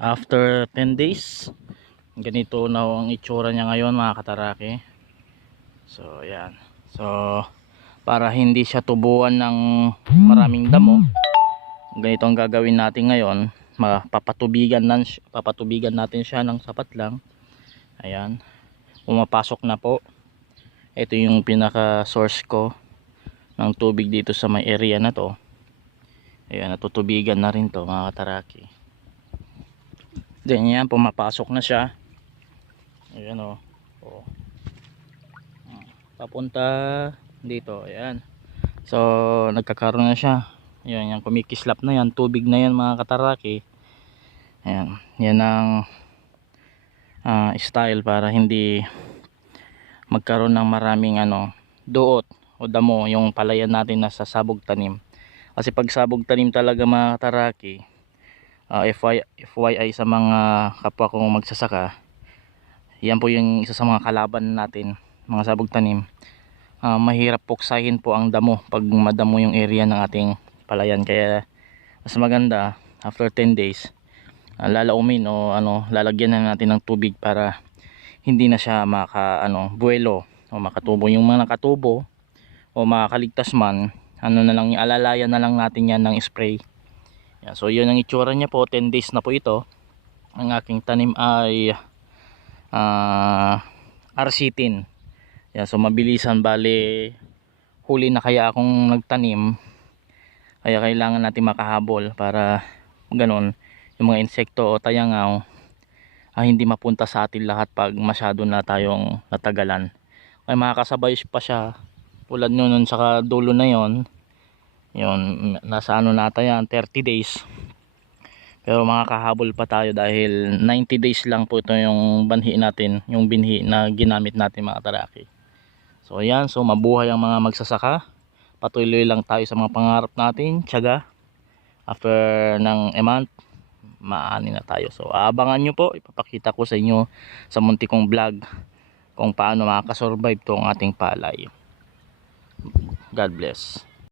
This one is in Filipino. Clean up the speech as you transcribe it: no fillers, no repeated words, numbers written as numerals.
After 10 days, ganito na ang itsura niya ngayon mga kataraki. So ayan. So para hindi siya tubuan ng maraming damo, ganito ang gagawin natin ngayon. Papatubigan natin siya ng sapat lang. Ayan, pumapasok na po. Ito yung pinaka source ko ng tubig dito sa may area na to. Ayan, natutubigan na rin to mga kataraki. Then yan, pumapasok na siya. Ayan o. Oh. Papunta dito. Ayan. So nagkakaroon na siya. Ayan, yung kumikislap na yan. Tubig na yan mga kataraki. Ayan. Yan ang style para hindi magkaroon ng maraming duot o damo yung palayan natin na sa sabog tanim. Kasi pag sabog tanim talaga mga kataraki, FYI sa mga kapwa kong magsasaka, yan po yung isa sa mga kalaban natin, mga sabog tanim. Mahirap puksahin po ang damo pag madamo yung area ng ating palayan. Kaya mas maganda after 10 days lalaumin o lalagyan na natin ng tubig para hindi na siya buwelo o makatubo. Yung mga nakatubo o makakaligtas man, na lang, alalayan na lang natin yan ng spray. Yan, so yun ang itsura niya po. 10 days na po ito. Ang aking tanim ay RC10. Yan, so mabilisan, bali huli na kaya akong nagtanim, kaya kailangan natin makahabol para ganun yung mga insekto o tayangaw hindi mapunta sa atin lahat pag masyado na tayong natagalan. Kaya makakasabay pa siya tulad nun sa dulo na yon. Yun, nasa nata yan, 30 days. Pero makakahabol pa tayo dahil 90 days lang po ito yung binhi na ginamit natin mga taraki. So ayan, so mabuhay ang mga magsasaka. Patuloy lang tayo sa mga pangarap natin, tiyaga. After ng a month, maani na tayo. So abangan nyo po, ipapakita ko sa inyo sa munti kong vlog kung paano makakasurvive tong ating palay. God bless.